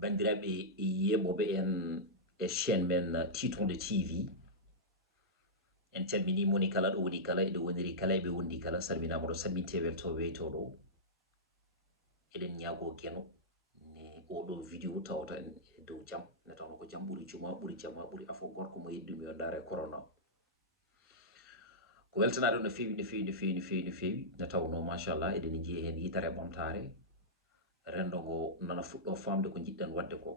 bandiraɓe yeɓoɓe en e chaîne men Titonde TV en calmini moni kala ɗo woni kala eɗo woniri kala eɓe wondi kala salminama ɗo samminte welto weyto ɗo eɗen ñaago geno ne oɗo vidéo tawata en e dow jam ne tawno ko jam ɓuri juma ɓuri jama ɓuri afo gorko mo yeddumi o ndaare corona ko weltanade no fewi no fewi no fewi no fewi no fewi ne tawno machallah eɗen jiiya hen yitare ɓamtare rendo ngo nana fuɗɗo famde ko jiɗɗen wadde ko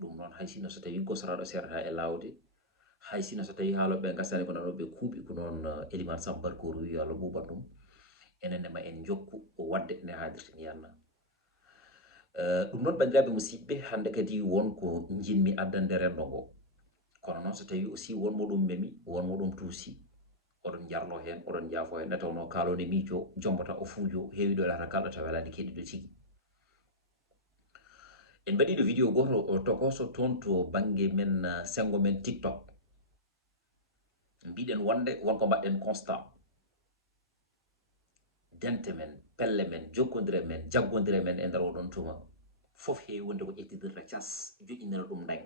ɗum noon hay sino so tawi gosaraɗo serata e lawde hay sino so tawi haaloɓe gasani ko nanoɓe kuuɓi ko noon Eliman Sambarkour wi Allah ɓuuɓat ɗum enen ma en jokku o wadde ne haadirta ni yanna ɗum noon bandiraɓe musidɓe hande kadi wonko jinmi addande rendo ngo kono noon so tawi aussi wonmo ɗum memi wonmo ɗum tuusi oɗon jarlo hen oɗon jaafo hen nde tawno kalode miijo jombata o fuujo heewi ɗo lata kalɗo taw welani keɗiɗo tigi en mbaɗiɗo vidéo goto o tokoso toon to banggue men sengo men TikTok mbiɗen wonde wonko mbaɗɗen constat dente men pelle men jokkodire men jaggodire men e nder oɗon tuma fof heewi wonde ko ƴettidirta cas joƴinira ɗum dañ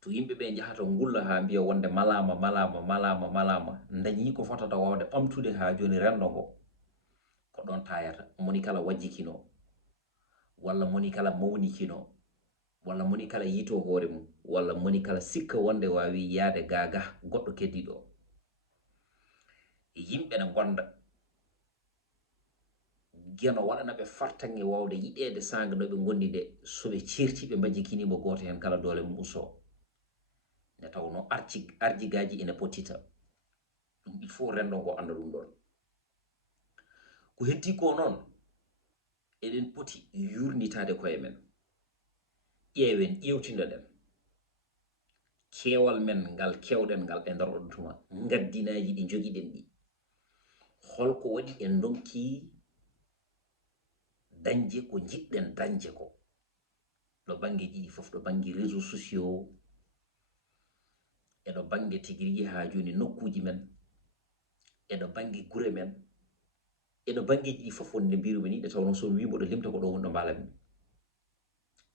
to yimɓeɓe jahata ngulla ha mbiya wonde malama dañi ko fotata wawde ɓamtude ha joni rendo ngo ko ɗon tayata moni kala wajjikino walla moni kala mawnikino walla moni kala yito hoore mum walla moni kala sikka wonde wawi yaade gaga goɗɗo keddiɗo yimɓe ne gonda geno waɗanaɓe fartange wawde yiɗede sanga no ɓe gondi nde soɓe certi ɓe majjikinimo goto hen kala doole mum usto nde tawno arjigaji ene pottita ɗum il faut rendo ngo anda ɗum ɗon ko heddi ko noon eɗen poti yurnitade koye men ƴeewen ƴewtinoɗen keewal men ngal kewɗen ngal e nder ɗon tuma gaddinaji ɗi jogiɗen ɗi holko waɗi en donki dañje ko jiɗɗen dañje ko ɗo banggue ɗiɗi fof ɗo banggue réseaux sociaux eɗo banggue tigui rigui ha joni nokkuji men eɗo banggue gure men eɗo banggue ɗi fof wonde mbirumi ni ɗe tawno so wi mboɗo limta ko ɗo wonɗo mbalami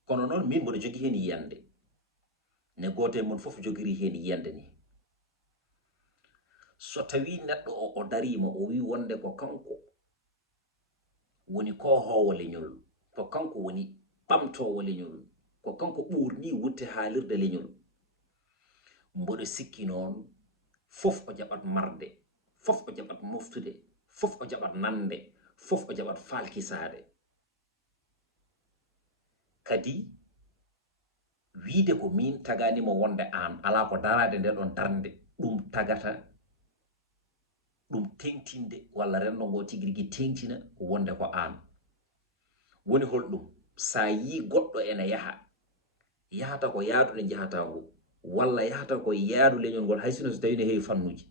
kono noon min mboɗo jogui hen yiyande ne goto e mon fof jogiri hen yiyande ni so tawi neɗɗo o darima o wi wonde ko kanko woni kohowo leñol ko kanko woni ɓamtowo leñol ko kanko ɓurni wutte haalirde leñol mboɗo sikki noon fof o jaɓat marde fof o jaɓat moftude fof o jaɓat nande fof o jaɓat falkisade kadi wiide ko min taganimo wonde an ala ko darade nde ɗon darde ɗum tagata ɗum tengtinde walla rendo ngo tigui rigui tengtina wonde ko an woni holɗum sa yi goɗɗo ene yahata ko yaadu nde jahata ngo walla yahata ko yaadu leñol ngol haysino so tawi ne heewi fannuji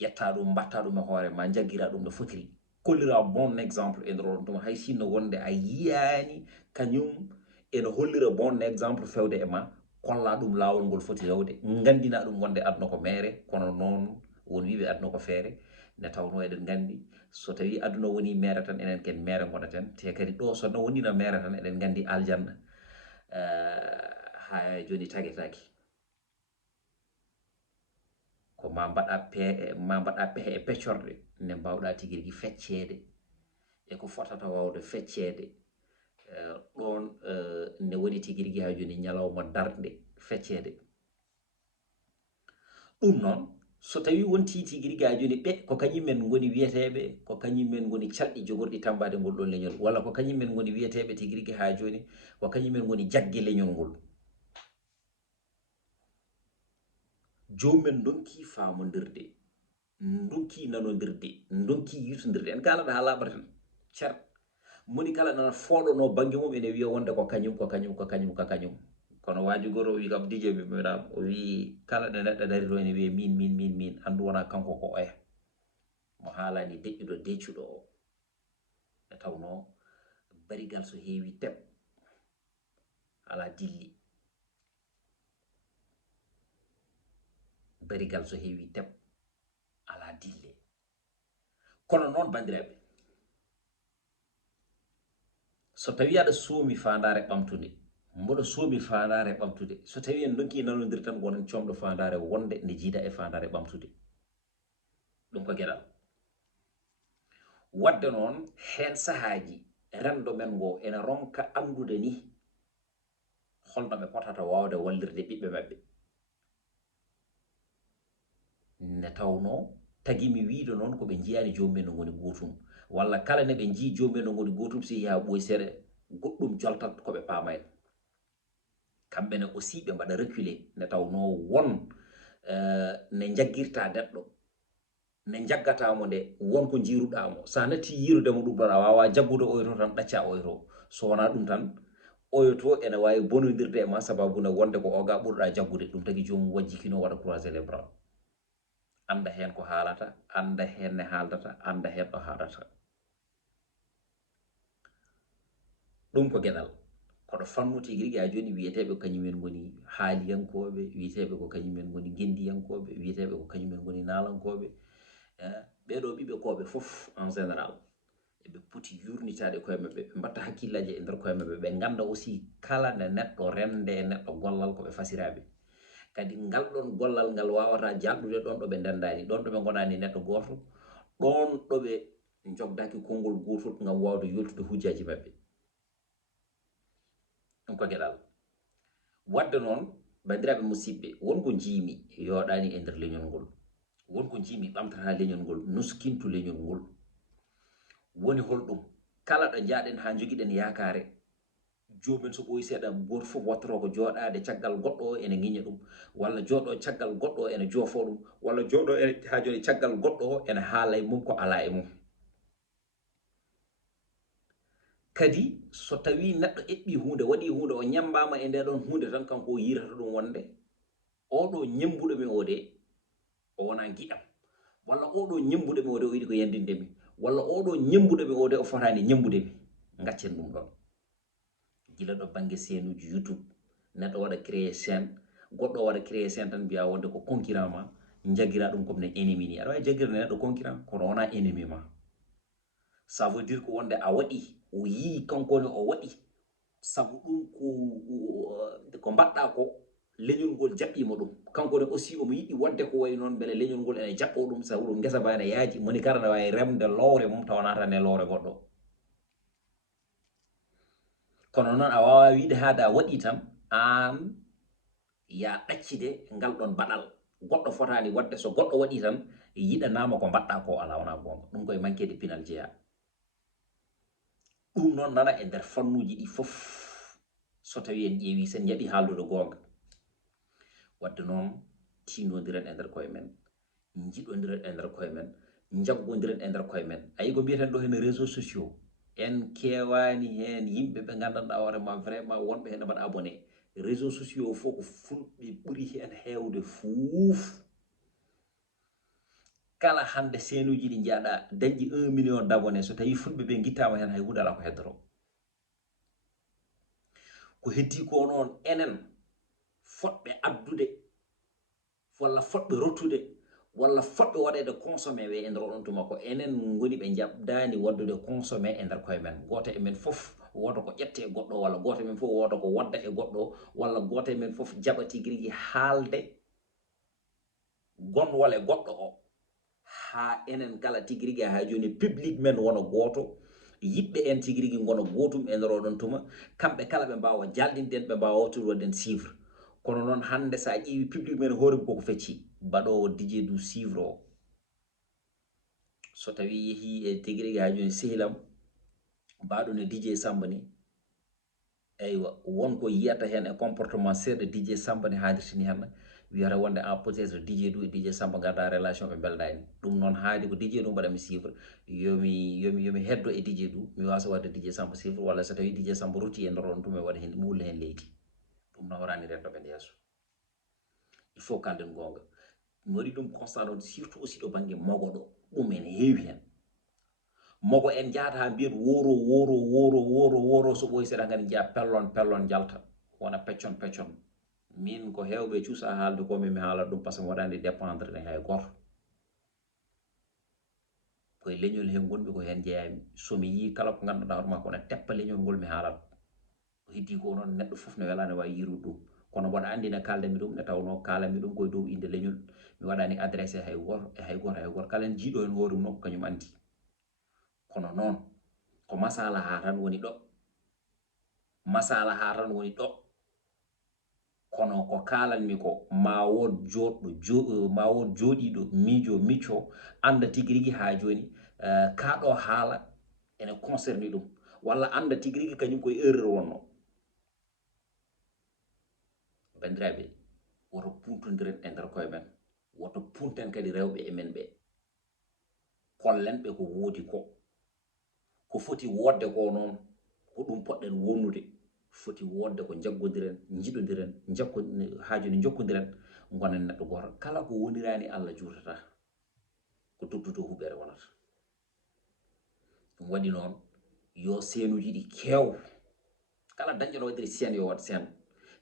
ƴetta ɗum mbatta ɗum e hoore ma jaggira ɗum no fotiri kollira bon exemple e nder on tuma hay sinno wonde a yiyani kañum ene hollira bon exemple fewde e ma kolla ɗum lawol ngol foti rewde gandina ɗum wonde aduna ko mere kono noon won wiɓe aduna ko feere nde tawno eɗen gandi so tawi aduna woni mere tan enen ken mere gonaten te kadi ɗo so no wonino mere tan eɗen gandi aljanna ha joni taguetaki ko ma mbaɗa pehe e peccorde nde mbawɗa tigui rigui feccede e ko fotata wawde feccede ɗon nde woni tigui rigui ha joni ñalawma darde feccede ɗum noon so tawi wonti tigui rigui ha joni ɓe ko kañummen goni wiyeteɓe ko kañummen goni calɗi jogorɗi tambade ngol ɗon leñol walla ko kañummen goni wiyeteɓe tigui rigui ha joni ko kañummen goni jaggue leñol ngol jomumen donki famodirde donki nanodirde donki yutodirde en kalaɗo ha laɓa tan cer moni kala nana foɗono banggue mum ene wiya wonde ko kañum kono waji goto o wi kam dije mi meɗam o wi kala ɗo neɗɗo dari ɗo ene wiya min andu wona kanko ko oya mo haalani deƴƴuɗo deccuɗo o e tawno barigal so heewi teɓ ala dilli barigal so heewi teɓ ala dille kono noon bandiraɓe so tawi aɗa soomi fandare ɓamtude mboɗo soomi fandare ɓamtude so tawi en donki nanodir tan gonen comɗo fandare wonde nde jiida e fandare ɓamtude ɗum ko gueɗal wadde noon hen sahaji rendo men ngo ene ronka andude ni holno ɓe potata wawde wallirde ɓiɓɓe maɓɓe ne tawno tagimi wiide noon koɓe jiyani jomumen no goni gotum walla kala ne ɓe jii jomumen no goni gotum si yaha ɓoy seeɗa goɗɗum joltat koɓe pamayno kamɓene aussi ɓe mbaɗa reculé ne tawno won ne jaggirta neɗɗo ne jaggatamo nde wonko jiruɗamo sa natti yirudemo ɗum ɗon a wawa jaggude oyoto tan ɗacca oyoto so wona ɗum tan oyoto ene wawi bonodirde e ma sababu ne wonde ko oga ɓurɗa jaggude ɗum tagui jomum wajjikino waɗa croisé les bras anda hen ko haalata anda hen ne haaldata anda hen ɗo haɗata ɗum ko gueɗal koɗo fannu tigui rigui ha joni wiyeteɓe ko kañumen goni haaliyankoɓe wiyeteɓe ko kañumen goni guendiyankoɓe wiyeteɓe ko kañumen goni naalankoɓe ɓeɗo ɓiɓe koɓe foof en général eɓe poti yurnitade koye mabɓe ɓe mbatta hakkillaji e nder koye mabɓe ɓe ganda aussi kala nde neɗɗo rende e neɗɗo gollal koɓe fasiraɓe kadi ngal ɗon gollal ngal wawata jalɗude ɗon ɗo ɓe ndendani ɗon ɗo ɓe gonani neɗɗo goto ɗon ɗo ɓe jogdaki konngol gotol ngam wawde yoltude hujjaji mabɓe ɗum ko gueɗal wadde noon bandiraɓe musidɓe wonko jiimi yoɗani e nder leñol ngol wonko jiimi ɓamtata leñol ngol nuskintu leñol ngol woni holɗum kala ɗo jaaɗen ha joguiɗen yakare jomumen so ɓoyi seeɗa goto foof wattoro ko jooɗade caggal goɗɗo o ene ŋiña ɗum walla jooɗo caggal goɗɗo o ene joofo ɗum walla jooɗo ha joni caggal goɗɗo o ene haala e mum ko ala e mum kadi so tawi neɗɗo eɓɓi hunde waɗi hunde o ñambama e nde ɗon hunde tan kanko o yirata ɗum wonde oɗo ñembuɗo mi o de o wona giƴam walla oɗo ñembuɗo mi o de o yiɗi ko yandindemi walla oɗo ñembuɗo mi o de o fotani ñembudemi gaccen ɗum ɗon gila ɗo banggue senuji youtube neɗɗo waɗa créé chaine goɗɗo waɗa créé chaine tan mbiya wonde ko concurrent ma jaguira ɗum comme ne ennemi ni aɗa wawi jagguirde neɗɗo concurrent kono wona ennemi ma ça veut dire ko wonde a waɗi o yii kankone o waɗi sabu ɗum ko mbaɗɗa ko leñol ngol jaɓɓima ɗum kankone aussi omo yiɗi wadde ko wayi noon beele leñol ngol ene jaɓɓo ɗum sabu ɗum guesa ba ne yaaji moni kala ne wawi remde lowre mum tawanata ne lowre goɗɗo kono noon a wawa wiide haada a waɗi tan an ya ɗaccide ngal ɗon baɗal goɗɗo fotani wadde so goɗɗo waɗi tan yiɗanama ko mbaɗɗa ko ala wona gonga ɗum koye manquede pinal jeeya ɗum noon nana e nder fannuji ɗi fof so tawi en ƴeewi sen jaɓi haaldude gonga wadde noon tinodiren e nder koye men jiɗodiren e nder koye men jaggodiren e nder koye men ayi ko mbiyeten ɗo hen réseaux sociaux en kewani hen yimɓe ɓe gandanɗa hoorema vraiment wonɓe hen mbaɗa abonné réseaux sociaux fof ko fulɓe ɓuuri hen hewde fuuf kala hande senuji ɗi jaaɗa dañƴi 1 million d'abonné so tawi fulɓe ɓe guittama hen hay hunde ala ko heddoro ko heddi ko noon enen fotɓe addude walla fotɓe rottude walla fotɓe waɗede consommé ɓe e nder oɗon tuma ko enen goni ɓe jaɓdani waddude consommé e nder koye men goto e men fof woda ko ƴette e goɗɗo walla goto e men fof woda ko wadda e goɗɗo walla goto e men fof jaɓa tigui rigui haalde gonwal e goɗɗo o ha enen kala tigui rigui ha joni public men wona goto yiɓɓe en tigui rigui gona gotum e nder oɗon tuma kamɓe kala ɓe mbawa jalɗinɗen ɓe mbawa wawtude wadden suivre kono noon hande sa ƴeewi public men hoore koko fecci mbaɗowo DJ du suivre o so tawi yeehi e tigui rigui ha joni sehilam mbaɗo no DJ Samba ni eywa wonko yiyata hen e comportement seeɗa DJ Samba ni haadirtini hen wiyata wonde en peut être DJ du e DJ Samba gadda relation ɓe beldani ɗum noon haadi ko DJ du mbaɗami suivre yomi heddo e DJ du mi wasa wadde DJ Samba suivre walla so tawi DJ Samba rutti e nder on tuma waɗa hen mi wulla hen leydi ɗum nawrani rendoɓe nde yeeso il faut kalden gonga mi waɗi ɗum constat noon surtout aussi ɗo banggue mogo ɗo ɗum ene heewi hen mogo en jahata ha mbiyen woro so ɓoyi seeɗa kadi jiya pellon jalta wona peccon min ko hewɓe cuusa haalde ko min mi haala ɗum par ce que mi waɗani dépendre ne hay goto koye leñol he gonmi ko hen jeeyami somi yi kala ko ganduɗa hoorema ko na teppa leñol ngol mi haalat ko heddi ko noon neɗɗo fof ne welani wawi yirude ɗum kono mboɗa andi ne kaldami ɗum ne tawno kalami ɗum koye dow inde leñol mi waɗani adressé hay goto e hay goto kala en jiiɗo hen hoore mum noon ko kañum andi kono noon ko masala ha tan woni ɗo masala ha tan woni ɗo kono ko kalanmi ko ma wod joɗɗo ma wod joɗiɗo miijo micco anda tigui rigui ha joni kaɗo haala ene concerné ɗum walla anda tigui rigui kañum koye erreur wonno bandiraɓe woto puntodiren e nder koye men woto punten kadi rewɓe e men ɓe kollen ɓe ko woodi ko foti wodde ko noon ko ɗum poɗɗen wonnude foti wodde ko jaggodiren jiɗodiren haajoni jokkodiren gonen neɗɗo goto kala ko wonirani Allah juutata ko tottuto huɓere wonata ɗum waɗi noon yo seenuji ɗi keew kala dañƴono waɗiri seen yo wat seen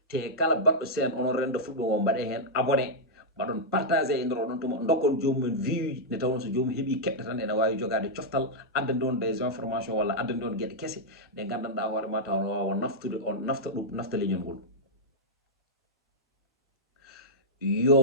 te kala baɗɗo seen onon Rendo fulɓe ngo mbaɗe hen abonné mbaɗon partagé e nder oɗon tuma dokkon jomumen view ne tawon so jomum heeɓi keɓɗe tan ene wawi jogade coftal addande on des informations walla addande on gueɗe kese ɗe gandanɗa hoorema taw no wawa naftude on nafta ɗum nafta leñol ngol yo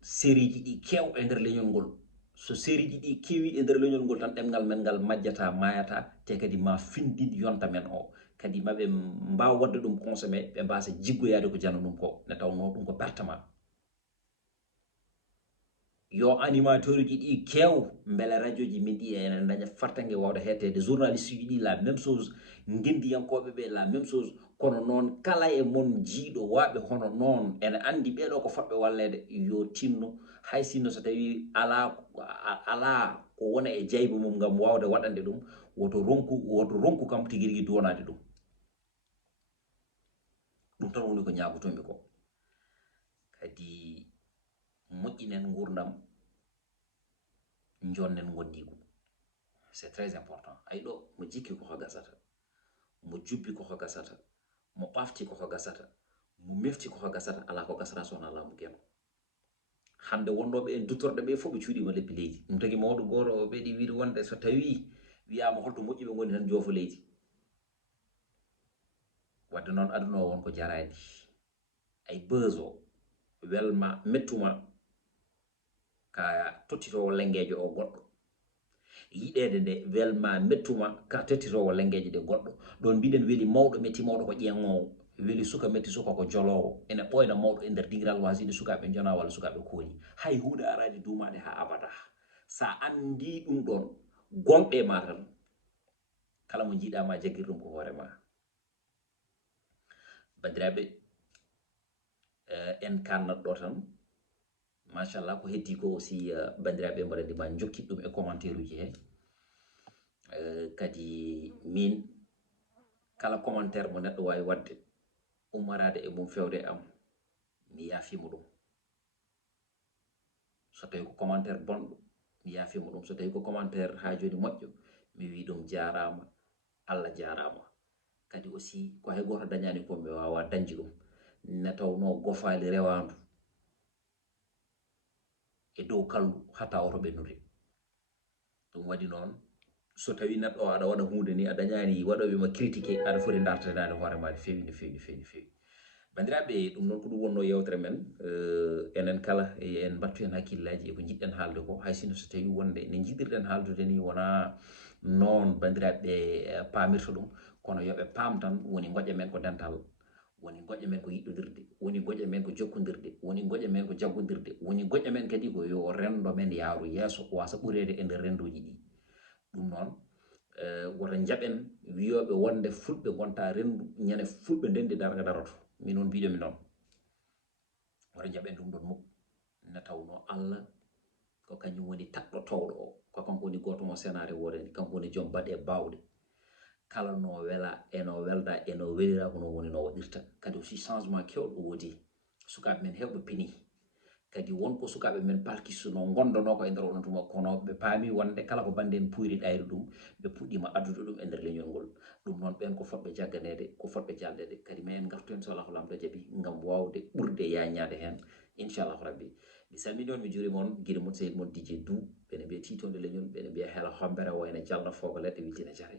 série ji ɗi kew e nder leñol ngol so série ji ɗi kewi e nder leñol ngol tan ɗemgal men ngal majjata mayata te kadi ma findin yonta men o kadi maɓe mbaw wadde ɗum consommé ɓe mbasa jiggoyade ko jano ɗum ko ne tawno ɗum ko pertement yo animateur ji ɗi kew beele radio ji min ɗi ene daña fartangue wawde hettede journaliste ji ɗi la même chose guendiyankoɓe ɓe la même chose kono noon kala e mon jiiɗo waɓe hono noon ene andi ɓeɗo ko fotɓe wallede yo tinno hay sinno so tawi ala ko wona e jayba mum gam wawde waɗande ɗum woto ronku kam tigui rigui duwonade ɗum ɗum tan woni ko ñagotomi ko kadi moƴƴinen gurdam jonnen gondigu c'est très important ay ɗo mo jikki koko gasata mo jubbi koko gasata mo ɓafti koko gasata mo mefti koko gasata ala ko gasata sowona laamu gueno hande wonnoɓe en duttorɗe ɓe fof ɓe cuuɗima leppi leydi ɗum tagui mawɗo goto o ɓeeɗi wiide wonde so tawi wiyama holto moƴƴiɓe goni tan joofo leydi wadde noon aduna o wonko jarani ay beso welma mettuma ka tottitowo lengueje o goɗɗo yiɗede nde welma mettuma ka tottitowo lengueje ɗe goɗɗo ɗon mbiɗen weeli mawɗo metti mawɗo ko ƴeŋowo weeli suka metti suka ko jolowo ene ɓoyna mawɗo e nder digiral waside sukaɓe jona walla sukaɓe kooni hay hunde arani dumade ha abada sa andi ɗum ɗon gonɗe ma tan kala mo jiiɗama jaggir ɗum ko hoorema bandiraɓe en kannat ɗo tan machallah ko heddi ko aussi bandiraɓe mbaɗandi ma jokkit ɗum e commentaire uji he kadi min kala commentaire mo neɗɗo wawi wadde ummarade e mum fewde am mi yaafimo ɗum so tawi ko commentaire bonɗo mi yaafimo ɗum so tawi ko commentaire ha joni moƴƴo mi wi ɗum jarama Allah jarama kadi aussi ko hay goto dañani ko mi wawa dañji ɗum ne tawno gofali rewandu e dow kallu hatta oto ɓennude ɗum waɗi noon so tawi neɗɗo aɗa waɗa hunde ni a dañani waɗoɓe ma critiqué aɗa foti dartanade hoorema no fewi no fewi no fewi no fewi bandiraɓe ɗum noon ko ɗum wonno yewtere men enen kala en battu hen hakkillaji eko jiɗɗen haalde ko hay sinno so tawi wonde ne jiɗirɗen haaldude ni wona noon bandiraɓe pamirta ɗum kono yoɓe paam tan woni goƴa men ko dental woni goƴa men ko yiɗɗodirde woni goƴa men ko jokkodirde woni goƴa men ko jaggodirde woni goƴa men kadi ko yo rendo men yaaru yeeso wasa ɓurede e nder rendoji ɗi ɗum noon woto jaɓen wiyoɓe wonde fulɓe gonta rendu ñande fulɓe ndendi darga daroto min noon mbiɗomi noon woto jaɓen ɗum ɗon mukk ne tawno Allah ko kañum woni taɗɗo towɗo o ko kanko woni goto mo senare wodani kanko woni joom baɗe bawɗe kala no wela eno welda eno welira ko non woni no waɗirta kadi aussi changement kewɗo woodi sukaɓe men hewɓe pini kadi wonko sukaɓe men palkistuno gondono ko e nder onon tuma kono ɓe paami wonde kala ko bande en puyri ɗayri ɗum ɓe puɗɗima addude ɗum e nder leñol ngol ɗum noon ɓen ko fotɓe jagganede ko fotɓe jaldede kadi ma en gartu hen so Allah ko lamɗo jaaɓi gam wawde ɓurde yañade hen inchallahu rabbi mi salmini on mi juurima on guiɗo mon sehil mon DJ Dou bene mbiya titonde leñol bene mbiya hela hombere wayno jalna fooba leɗɗe wiltina jare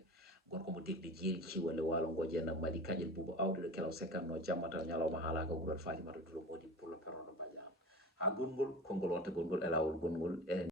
gorko mo degde jeeri ciwalle waalo ngo jeenam mali kaƴel buuba awde ɗo kelaw sekkanno jamma taw ñalawma haalaka wural fatimata dulo modi pour le perron ɗo mbaƴa am ha gongol konngol wonta gongol e lawol gongol